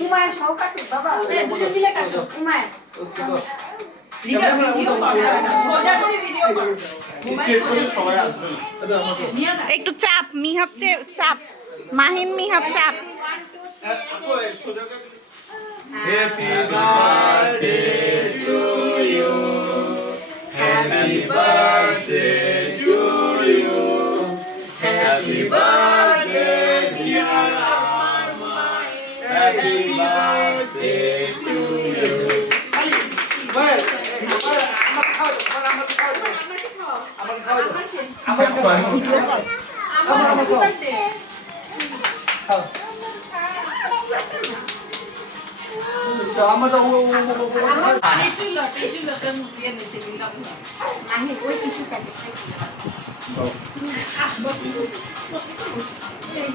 উমায় সহ কাটু বাবা দুজন মিলে কাটু উমায় একটু চাপ মিহাচ্ছে চাপ মাহিন মিহাত চাপ Happy birthday to you. Happy birthday to you. Happy birthday dear Amma. Happy birthday to you. নাহি ওই টিস্যু প্যাকেট এই